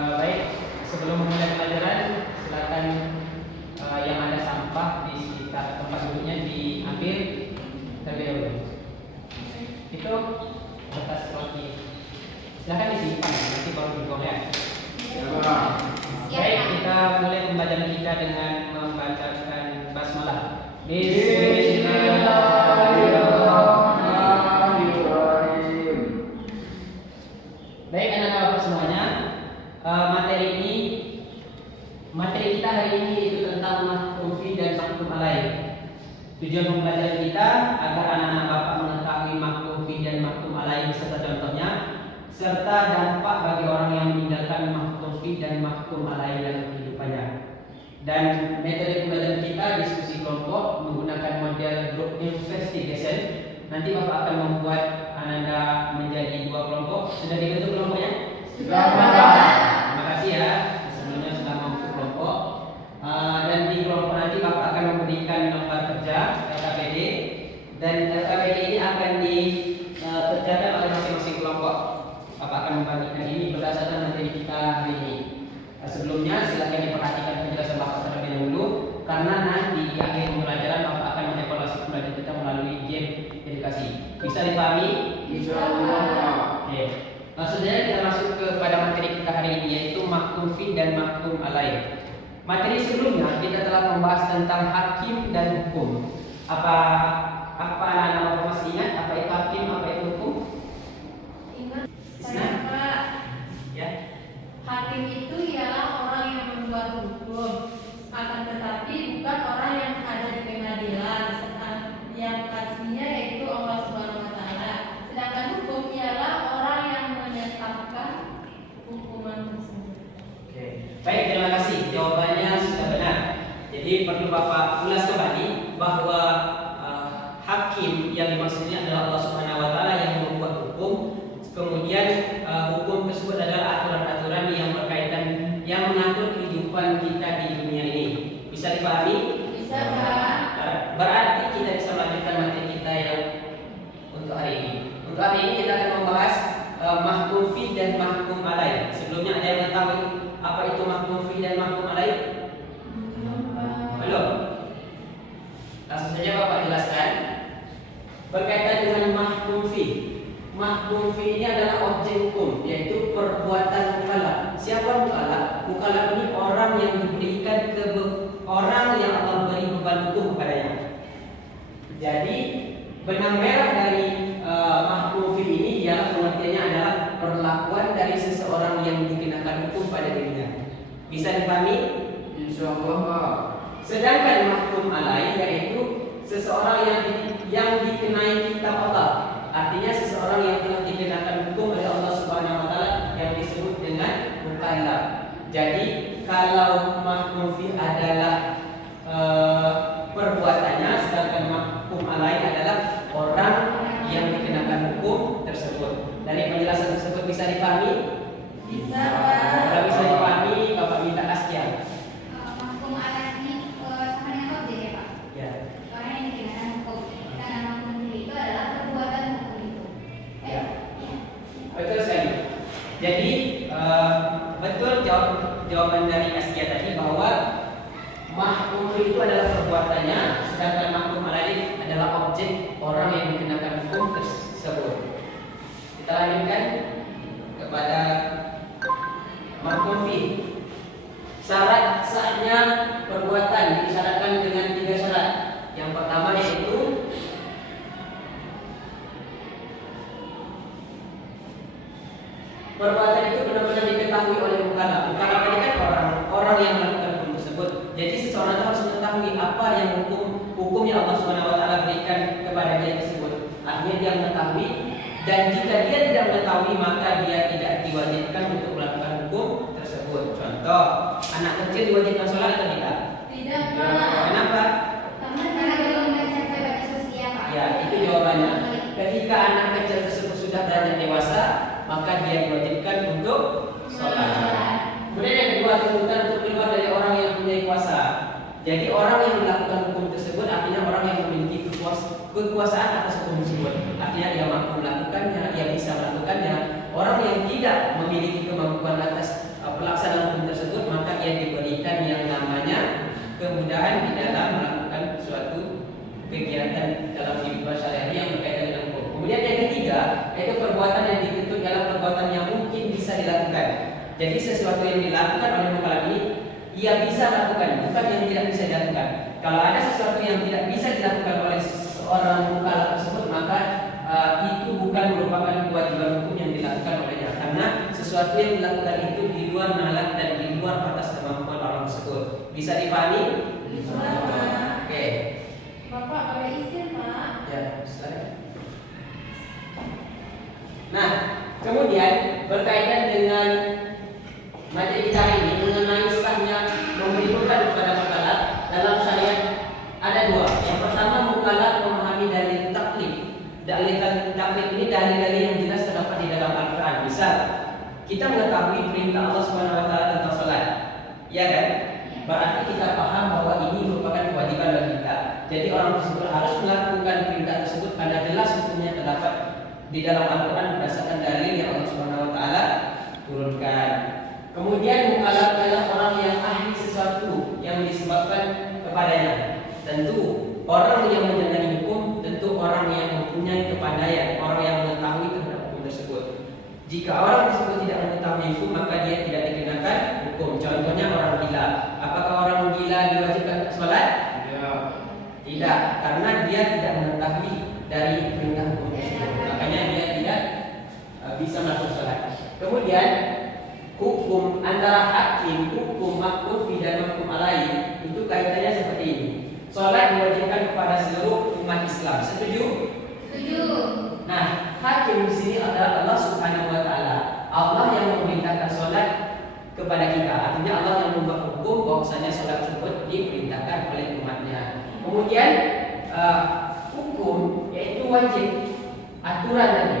Baik, sebelum memulai pelajaran, silakan yang ada sampah di sekitar tempat duduknya diambil terlebih dahulu. Itu kertas roti. Silakan disimpan, nanti baru dibuang ya. Baik, kita mulai pembelajaran kita dengan membacakan basmalah. Bismillahirrahmanirrahim. Baik anak-anak semuanya, materi kita hari ini itu tentang mahkum fi dan mahkum alaih. Tujuan pembelajaran kita agar anak-anak Bapak mengetahui mahkum fi dan mahkum alaih beserta contohnya, serta dampak bagi orang yang meninggalkan mahkum fi dan mahkum alaih dalam kehidupannya. Dan metode pembelajaran kita diskusi kelompok menggunakan model group investigation. Nanti Bapak akan membuat anak menjadi 2 kelompok. Sudah dibentuk kelompoknya? Sudah. Terima kasih ya. Sebelumnya sudah membentuk kelompok. Dan di kelompok nanti Bapak akan memberikan lembar kerja LKPD, dan LKPD ini akan dikerjakan oleh masing-masing kelompok. Bapak akan membagikan ini berdasarkan materi kita hari ini. Sebelumnya silakan diperhatikan penjelasan Bapak terlebih dahulu, karena nanti di akhir pembelajaran Bapak akan mengevaluasi pembelajaran kita melalui game edukasi. Bisa dipahami? Bisa. Oke. Langsung saja kita masuk kepada materi kita hari ini, yaitu mahkum fi dan mahkum alaih. Materi sebelumnya kita telah membahas tentang hakim dan hukum. Apa anak-anak masih ingat apa itu hakim, apa itu hukum? Ingat Saya, Pak, ya. hakim itu ialah orang yang membuat hukum, akan tetapi bukan orang yang ada di pengadilan, yang pastinya yaitu Allah Subhanahu Wa Taala. Sedangkan hukum ialah orang yang menetapkan hukuman tersebut. Oke. Baik, terima kasih. Jawabannya sudah benar. Jadi perlu Bapak ulas kembali bahwa hakim yang dimaksudnya adalah Allah Subhanahu Wa Taala yang membuat hukum. Kemudian hukum tersebut adalah aturan-aturan yang berkaitan yang mengatur kehidupan kita di dunia ini. Bisa dipahami? Bisa, Pak. Berarti kita bisa melanjutkan materi kita yang untuk hari ini. Untuk hari ini kita akan membahas mahkum fi dan mahkum alaih. Sebelumnya ada yang mengetahui apa itu mahkum fi dan mahkum alaih? Belum? Langsung saja Bapak jelaskan. Berkaitan dengan mahkum fi. Mahkum fi ini adalah objek hukum, yaitu perbuatan mukallaf. Siapa mukallaf? Mukallaf ini orang yang diberikan orang yang Allah beri beban hukum kepadanya. Jadi benang merah dari mahkum fi ini ialah pengertiannya adalah perlakuan dari seseorang yang dikenakan hukum pada dirinya. Bisa dipahami? Insyaallah. Sedangkan mahkum alaih yaitu seseorang yang dikenai kitab Allah. Artinya seseorang yang telah dikenakan hukum oleh Allah Subhanahu Wa Taala yang disebut dengan mukallaf. Jadi kalau mahkum fi adalah perbuatannya, sedangkan mahkum alaih adalah orang yang dikenakan hukum tersebut. Dari penjelasan tersebut bisa dipahami? Bisa, Pak. Kalau bisa dipahami, Bapak minta askian. Mahkum alaih ini sama dengan objek ya Pak? Ya. Orang yang dikenakan hukum. Karena mahkum itu adalah perbuatan hukum itu. Ya. Ya. Betul sekali. Jadi betul jawaban dari Askia tadi bahwa mahkum itu adalah perbuatannya, sedangkan mahkum alaih adalah objek orang yang dikenakan hukum tersebut. Kita lanjutkan kepada mahkum fi. Syarat sahnya perbuatan disyaratkan dengan 3 syarat. Yang pertama yaitu perbuatan itu benar-benar diketahui oleh mukallaf. Mukallaf ini kan orang yang melakukan hukum tersebut. Jadi seseorang itu harus mengetahui apa yang hukum yang Allah Subhanahu Wa Taala berikan kepada dia tersebut. Artinya dia mengetahui, dan jika dia tidak mengetahui maka dia tidak diwajibkan untuk melakukan hukum tersebut. Contoh, anak kecil diwajibkan sholat atau tidak? Tidak, Pak. Kenapa? Karena belum mencapai batas usia Pak. Ya, itu jawabannya. Ketika anak kecil tersebut sudah beranjak dewasa, maka dia diwajibkan untuk sholat. Kemudian yang kedua, tuntutan untuk keluar dari orang yang punya kuasa. Jadi orang yang melakukan hukum tersebut artinya orang yang memiliki kekuasaan atas hukum tersebut. Artinya dia mampu melakukannya, dia bisa melakukannya. Orang yang tidak memiliki kemampuan atas pelaksanaan kemudahan di dalam melakukan suatu kegiatan dalam kehidupan sehari-hari yang berkaitan dengan hukum. Kemudian yang ketiga, yaitu perbuatan yang dituntut adalah perbuatan yang mungkin bisa dilakukan. Jadi sesuatu yang dilakukan oleh mukallaf ini ia bisa lakukan, bukan yang tidak bisa dilakukan. Kalau ada sesuatu yang tidak bisa dilakukan oleh seorang mukallaf tersebut, maka itu bukan merupakan kewajiban hukum yang dilakukan olehnya, karena sesuatu yang dilakukan itu di luar nalar dan di luar batas kemampuan orang tersebut. Bisa dipahami? Bisa. Oke. Bapak boleh izin, Pak? Ya, silakan. Nah, kemudian berkaitan dengan materi kita ini mengenai sahnya memberi beban kepada mukallaf dalam syariat ada dua. Yang pertama, mukallaf memahami dalil taklif. Dalil taklif ini dalil-dalil yang jelas terdapat di dalam Al-Quran. Misal, kita mengetahui perintah Allah Subhanahu Wa Taala tentang salat, ya kan? Berarti kita paham bahwa ini merupakan kewajiban bagi kita. Jadi orang tersebut harus melakukan perintah tersebut karena jelas hukumnya terdapat di dalam Al-Quran berdasarkan dalil yang Allah Subhanahu Wa Taala turunkan. Kemudian mukallaf adalah orang yang ahli sesuatu yang disebabkan kepadanya. Tentu orang yang menjalani hukum tentu orang yang mempunyai kepandaian, orang yang mengetahui terhadap hukum tersebut. Jika orang tersebut tidak mengetahui hukum, maka dia tidak dikenakan hukum. Contohnya orang gila. Apakah orang gila diwajibkan sholat? Tidak, karena dia tidak mengetahui dari perintah hukum tersebut. Makanya dia tidak bisa melakukan sholat. Kemudian hukum antara hakim, hukum mahkum fi dan mahkum alaihi itu kaitannya seperti ini. Sholat diwajibkan kepada seluruh umat Islam. Setuju? Setuju. Nah, hakim di sini adalah Allah Subhanahu Wa Taala. Allah yang memerintahkan sholat kepada kita. Artinya Allah yang membuat hukum bahwasanya sholat tersebut diperintahkan oleh umatnya. Kemudian hukum yaitu wajib, aturan tadi.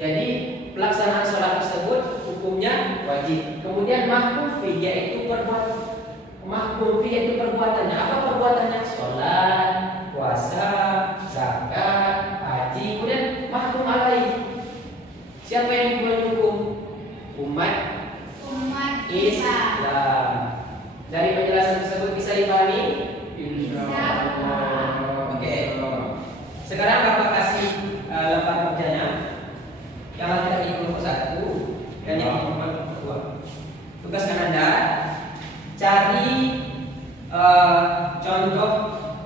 Jadi pelaksanaan sholat tersebut hukumnya wajib. Kemudian mahkum fi yaitu perbuatan. Mahkum fi yaitu perbuatannya. Apa perbuatannya? Sholat, puasa, zakat, haji. Kemudian mahkum alaihi. Siapa yang dihukum? Umat Islam. Dari penjelasan tersebut bisa dipahami? Oke. Sekarang Bapak kasih lembar kerjanya yang ada di kelompok 1 dan yang di kelompok 2. Tugaskan Anda cari contoh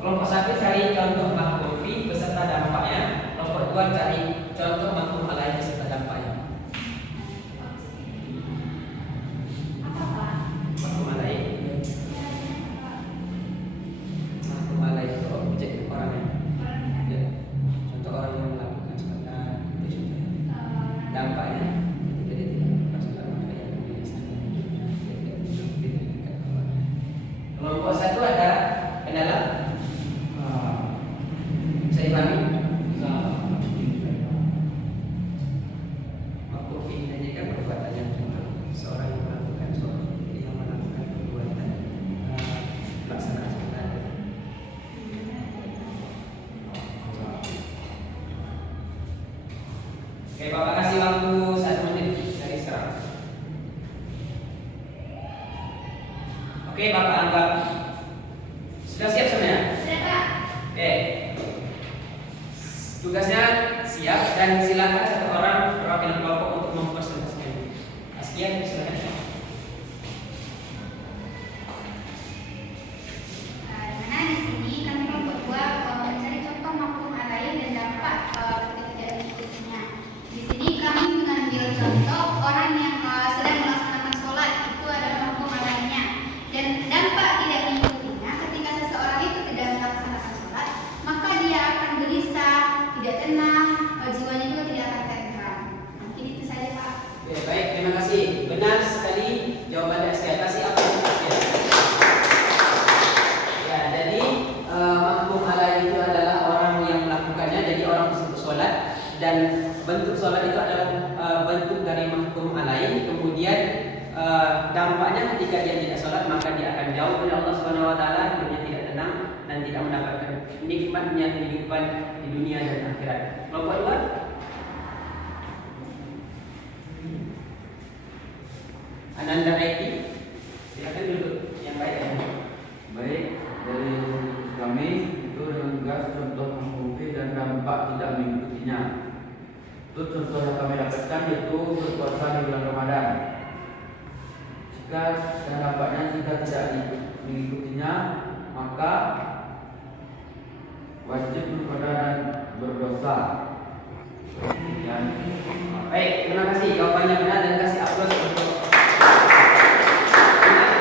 kelompok 1 cari contoh mahkum fi beserta dampaknya, kelompok 2 cari contoh mahkum alaihi beserta dampaknya. Apa, Pak? Mahkum alaihi. Mahkum alaihi itu objek orangnya. Ya. Contoh orang yang melakukan sholat itu juga. Dampaknya ketika dia tidak melakukan sholat maka ia akan dihisab. Kelompok 1 ada kendala? Bisa dipahami? Mahkum fi ini kan perbuatan yang contoh seorang yang melakukan sholat, yang melakukan perbuatan pelaksanaan sholat. Oke, Bapak kasih waktu 1 menit dari sekarang. Oke, Bapak anggap sudah siap semuanya? Sudah, Pak. Oke. Tugasnya siap dan silakan satu orang perwakilan kelompok untuk mempresentasikan. Askia, silakan. Dimana di sini kami kelompok 2 mencari contoh mahkum alaihi dan dampak ketika tidak mengikutinya. Di sini kami mengambil contoh orang yang sedang melaksanakan sholat, itu adalah mahkum alaihinya. Dan dampak tidak mengikutinya ketika seseorang itu tidak melaksanakan sholat, maka dia akan gelisah, tidak tenang, jiwanya juga tidak akan tentram. Mungkin itu saja, Pak. Oke, baik, terima kasih. Benar sekali jawaban Askia. Kasih apa Askia? Ya, jadi mahkum alaihi itu adalah orang yang melakukannya. Jadi orang tersebut sholat dan bentuk sholat itu adalah bentuk dari mahkum alaihi. Kemudian dampaknya ketika dia tidak sholat maka dia akan jauh dari Allah Subhanahu Wa Taala, hidupnya tidak tenang dan tidak mendapatkan nikmatnya kehidupan di dunia dan akhirat. Kelompok 2 Ananda Eki, silakan duduk yang baik ya. Baik, dari kami itu dengan tegas contoh mengikuti dan dampak tidak mengikutinya. Itu contoh yang kami dapatkan yaitu berpuasa di bulan Ramadan. Jika dan dampaknya jika tidak mengikutinya, maka wajib berpuasa dan berdosa. Baik, terima kasih. Jawabannya benar dan kasih aplaus untuk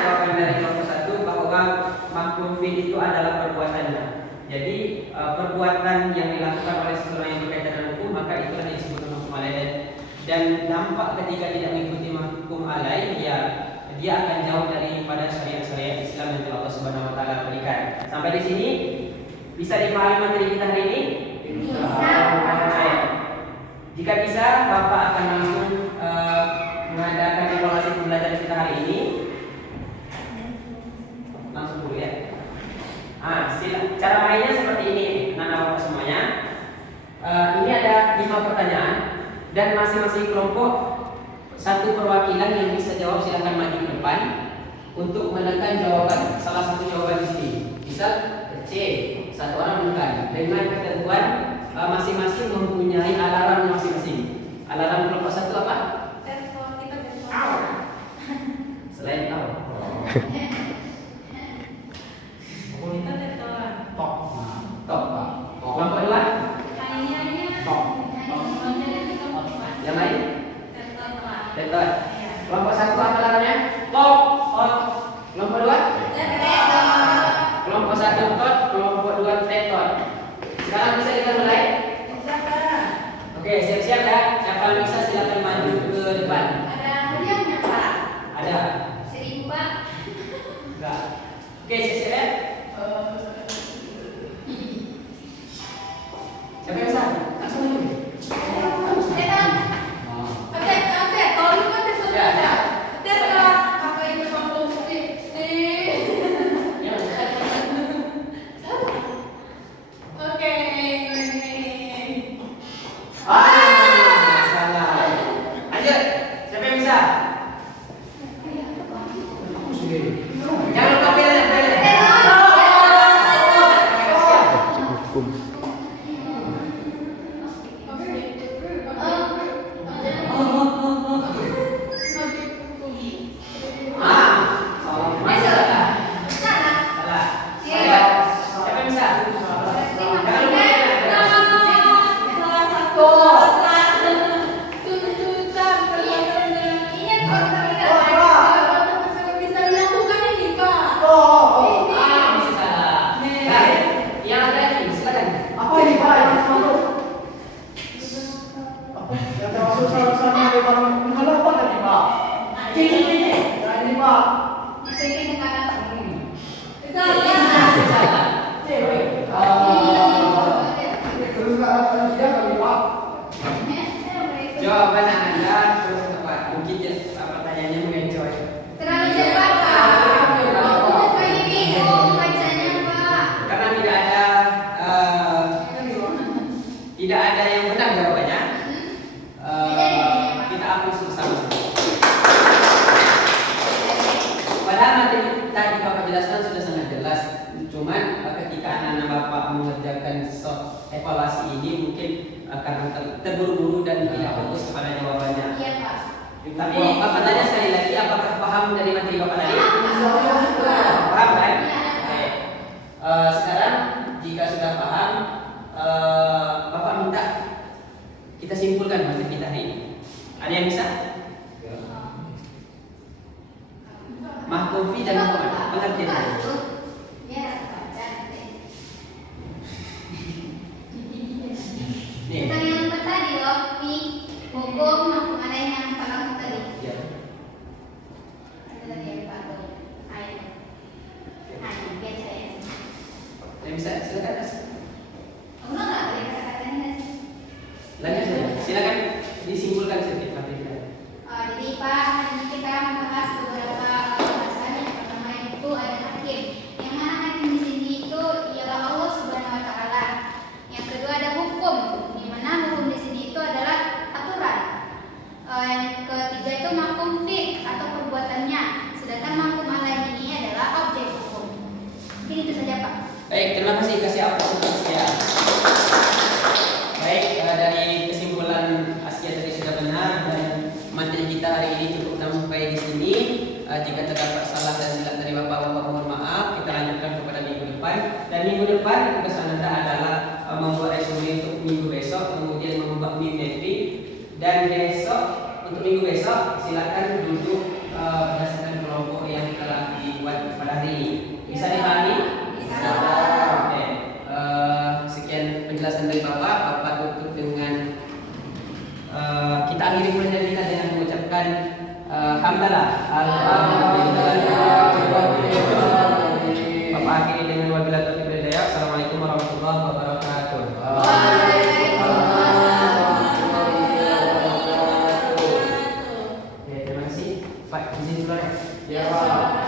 jawaban dari kelompok 1 bahwa mahkum fi itu adalah perbuatannya. Jadi perbuatan yang dilakukan oleh seseorang yang berkaitan dengan hukum maka itulah yang disebut mahkum alaih, dan dampak ketika tidak mengikuti mahkum alaih ya dia akan jauh daripada syariat-syariat Islam yang telah Allah Subhanahu wa taala berikan. Sampai di sini bisa dipahami materi kita hari ini? Bisa. Jika bisa, Bapak akan langsung mengadakan evaluasi pembelajaran kita hari ini. Langsung dulu ya. Cara mainnya seperti ini, anak-anak Bapak semuanya. Ini ada 5 pertanyaan dan masing-masing kelompok satu perwakilan yang bisa jawab silakan maju ke depan untuk menekan jawaban salah satu jawaban di sini. Misal C, satu orang menekan dengan ketentuan masing-masing mempunyai alarm masing-masing. Alarm kelompok 1 apa? Telepon kita Selain tahu. kita telepon. Top. Kelompok 2? Yang lain? Tetot. Kelompok 1 apa alarmnya? Top. Kelompok 2? Kelompok 1 tot, kelompok 2 tetot. Sekarang bisa kita mulai? Oke, siap-siap ya. Siapa yang bisa silakan maju ke depan. Ada hadiahnya Pak. Ada? 1.000 Pak. Enggak. Oke, siap-siap ya. Siapa yang bisa? Langsung maju. Salah. Lanjut. Siapa yang bisa? Jangan lupa pilih. Jawaban Anda terus tepat. Mungkin pertanyaannya mengecoh. Terlalu cepat Pak. Saya bingung bacanya Pak. Karena tidak ada yang benar jawabannya. Kita hapus bersama. Padahal materi tadi Bapak jelaskan sudah sangat jelas. Cuman ketika anak-anak Bapak mengerjakan evaluasi ini mungkin karena terburu-buru dan tidak fokus kepada jawabannya. Iya Pak. Tapi Bapak tanya sekali lagi, apakah paham dari materi Bapak tadi? Paham kan? Oke. Sekarang jika sudah paham, Bapak minta kita simpulkan materi kita hari ini. Ada yang bisa? Mahkum fi dan mahkum alaih. Pengertian. Pertanyaan tadi loh, nih hukum mahkum alaih yang paling tadi. Ya. Ada tadi yang Pak tuh. Ayo. Biar saya. Yang bisa silakan Mas. Enggak ada kata-katanya sih. Lanjut saja. Silakan disimpulkan sedikit materi kita. Mungkin itu saja Pak. Baik, terima kasih kasih aplaus Askia. Baik, dari kesimpulan Askia tadi sudah benar dan materi kita hari ini cukup sampai di sini. Jika terdapat salah dan silap dari Bapak-bapak mohon maaf. Kita lanjutkan kepada minggu depan. Dan minggu depan tugas Anda adalah membuat resume untuk minggu besok, kemudian membuat mimpi. Dan besok untuk minggu besok silakan duduk berdasarkan kelompok yang telah dibuat pada hari ini. Bisa dipahami? Bisa. Oke. Sekian penjelasan dari Bapak tutup dengan kita akhiri bulan kita dengan mengucapkan hamdalah. Alhamdulillah. Bapak akhiri dengan wabillahi taufiq wal hidayah. Assalamualaikum warahmatullahi wabarakatuh. Oke, terima kasih. Pak, izin dulu ya. Ya Pak.